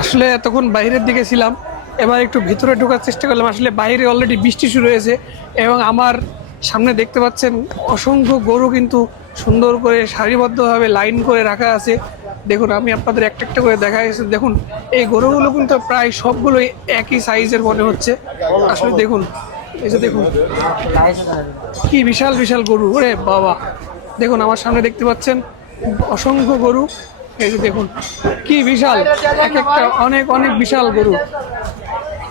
আসলে তখন বাইরের দিকে ছিলাম, এবার একটু ভিতরে ঢোকার চেষ্টা করলাম। আসলে বাইরে অলরেডি বৃষ্টি শুরু হয়েছে এবং আমার সামনে দেখতে পাচ্ছেন অসংখ্য গরু কিন্তু সুন্দর করে সারিবদ্ধভাবে লাইন করে রাখা আছে। দেখুন, আমি আপনাদের একটা একটা করে দেখা গেছে। দেখুন, এই গরুগুলো কিন্তু প্রায় সবগুলোই একই সাইজের মনে হচ্ছে। আসলে দেখুন, এই যে দেখুন কি বিশাল বিশাল গরু, ওরে বাবা! দেখুন আমার সামনে দেখতে পাচ্ছেন অসংখ্য গরু। এই যে দেখুন কি বিশাল, এক একটা অনেক অনেক বিশাল গরু।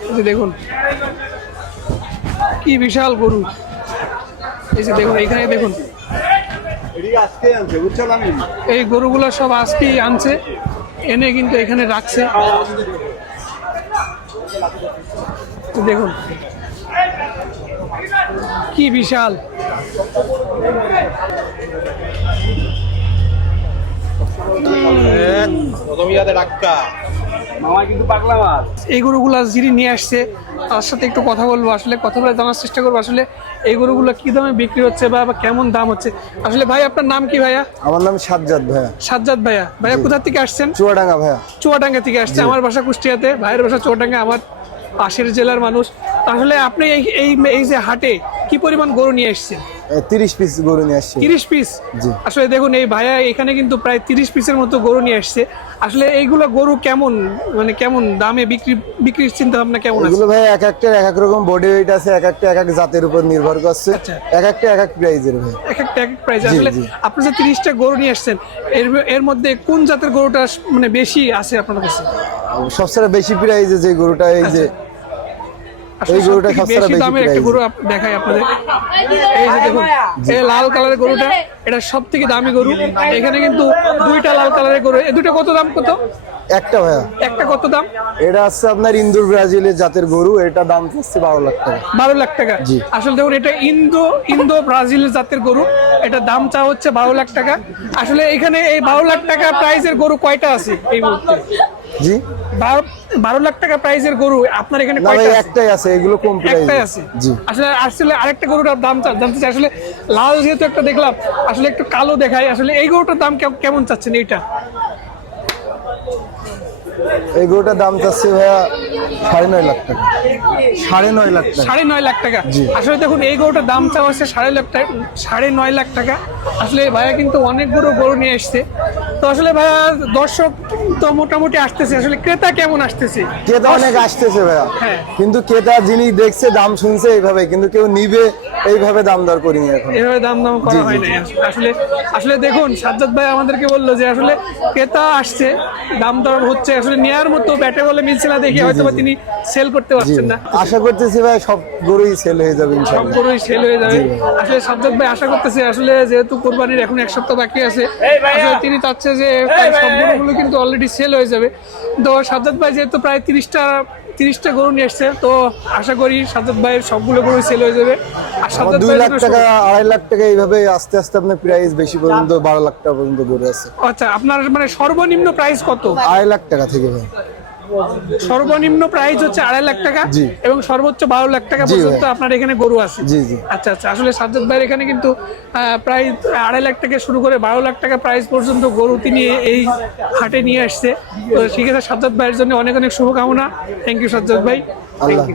এই যে দেখুন কি বিশাল গরু। এই যে দেখুন, এখানে দেখুন এই গরুগুলো সব আজকেই আনছে, এনে কিন্তু এখানে রাখছে। দেখুন কি বিশাল। এই গরুগুলা যিনি নিয়ে আসছে তার সাথে একটু কথা বলবো, আসলে কথা বলে জানার চেষ্টা করবো আসলে এই গরুগুলো কি দামে বিক্রি হচ্ছে বা কেমন দাম হচ্ছে। আসলে ভাই, আপনার নাম কি ভাইয়া? আমার নাম সাজ্জাদ ভাইয়া। সাজ্জাদ ভাইয়া, ভাইয়া কোথা থেকে আসছেন? চুয়াডাঙ্গা ভাইয়া। চুয়াডাঙ্গা থেকে আসছে। আমার বাসা কুষ্টিয়াতে, ভাইয়ের বাসা চুয়াডাঙ্গা, আমার পাশের জেলার মানুষ। তাহলে আপনি এই যে হাটে কি পরিমাণ গরু নিয়ে এসেছেন? 30 পিস গরু নিয়ে আসছে। 30 পিস? জি। আসলে দেখুন এই ভাইয়া এখানে কিন্তু প্রায় 30 পিসের মতো গরু নিয়ে আসছে। আসলে এইগুলো গরু কেমন, মানে কেমন দামে বিক্রির চিন্তা ভাবনা কেমন আছে? এগুলো ভাই এক একটা এক এক রকম বডি ওয়েট আছে, এক একটা এক এক জাতের উপর নির্ভর করছে। এক একটা এক এক প্রাইজের ভাই, এক একটা এক এক প্রাইস। আসলে আপনি যে 30টা গরু নিয়ে আসছেন এর মধ্যে কোন জাতের গরুটা মানে বেশি আছে আপনার কাছে? সবচেয়ে বেশি প্রাইজে যে গরুটা, এই যে এই গরুটা সবচেয়ে বেশি দামের একটা গরু দেখাই আপনাদের। এই যে দেখুন, এই লাল কালারের গরুটা, এটা সব থেকে দামি গরু। এখানে কিন্তু দুইটা লাল কালারের গরু। এই দুটো কত দাম? কত একটা ভাইয়া? একটা কত দাম? এটা আছে আপনার ইন্দোর ব্রাজিলের জাতের গরু, এটা দাম হচ্ছে 12 লাখ টাকা। 12 লাখ টাকা? জি। আসলে দেখুন, এটা ইন্দো ব্রাজিলের জাতের গরু, এটা দাম চা হচ্ছে 12 লাখ টাকা। আসলে এখানে এই 12 লাখ টাকা প্রাইসের গরু কয়টা আছে এই মুহূর্তে? জি, 12 লাখ টাকা প্রাইসের গরু আপনার এখানে কয়টা আছে? একটাই আছে, এগুলো কম প্রাইস। একটাই আছে? জি। আসলে আরেকটা গরুর দাম জানতে চাই। আসলে লাল যেহেতু একটা দেখলাম, আসলে একটু কালো দেখাই। আসলে এই গরুটার দাম কেমন চাচ্ছেন এইটা? এই গরুটার দাম চাচ্ছে ভাইয়া 9.5 লাখ টাকা। 9.5 লাখ টাকা। 9.5 লাখ টাকা? আসলে দেখুন এই গরুটার দাম চাওয়া হচ্ছে 9.5 লাখ টাকা। আসলে ভাইয়া কিন্তু অনেকগুলো গরু নিয়ে এসছে। তো আসলে ভাইয়া দর্শক তো মোটামুটি আসতেছে, আসলে ক্রেতা কেমন আসতেছে? ক্রেতা অনেক আসতেছে ভাইয়া, হ্যাঁ। কিন্তু ক্রেতা যিনি দেখছে দাম শুনছে এইভাবে, কিন্তু কেউ নিবে এইভাবে দাম দর করিনি এখন। এভাবে দাম করা হয় নাই আসলে দেখুন, সাজ্জাদ ভাই আমাদেরকে বললো যে আসলে ক্রেতা আসছে, দাম দর হচ্ছে। আসলে নেয়ার মতো ব্যাটে বলে মিলছে না দেখে হয়তো বা তিনি সেল করতে পারছেন না। আশা করতেছি ভাই সব গরুই সেল হয়ে যাবে সব ইনশাআল্লাহ। গরুই সেল হয়ে যাবে। আসলে সাজ্জাদ ভাই আশা করতেছে, আসলে যেহেতু কোরবানির এখন 1 সপ্তাহ বাকি আছে, আসলে তিনি চাচ্ছে যে সব গরুগুলো কিন্তু অলরেডি সেল হয়ে যাবে। তো সাজ্জাদ ভাই যেহেতু প্রায় 30টা গরু নিয়ে এসছে, তো আশা করি সাজ্জাদ ভাইয়ের সবগুলো গরু সেল হয়ে যাবে। আর সাজ্জাদ 2 লাখ টাকা 2.5 লাখ টাকা এইভাবে আস্তে আস্তে আপনার প্রাইস বেশি পর্যন্ত 12 লাখ টাকা পর্যন্ত গরু আছে। আচ্ছা, আপনার মানে সর্বনিম্ন প্রাইস কত? 2.5 লাখ টাকা থেকে ভাই। সর্বনিম্ন প্রাইস হচ্ছে 2.5 লাখ টাকা এবং সর্বোচ্চ 12 লাখ টাকা পর্যন্ত আপনার এখানে গরু আছে? জি জি। আচ্ছা আচ্ছা। আসলে সাজ্জাদ ভাইয়ের এখানে কিন্তু প্রায় 2.5 লাখ থেকে শুরু করে 12 লাখ টাকা প্রাইস পর্যন্ত গরু তিনি এই হাটে নিয়ে আসছে। তো সেক্ষেত্রে সাজ্জাদ ভাইয়ের জন্য অনেক অনেক শুভকামনা। থ্যাংক ইউ সাজ্জাদ ভাই। আল্লাহ।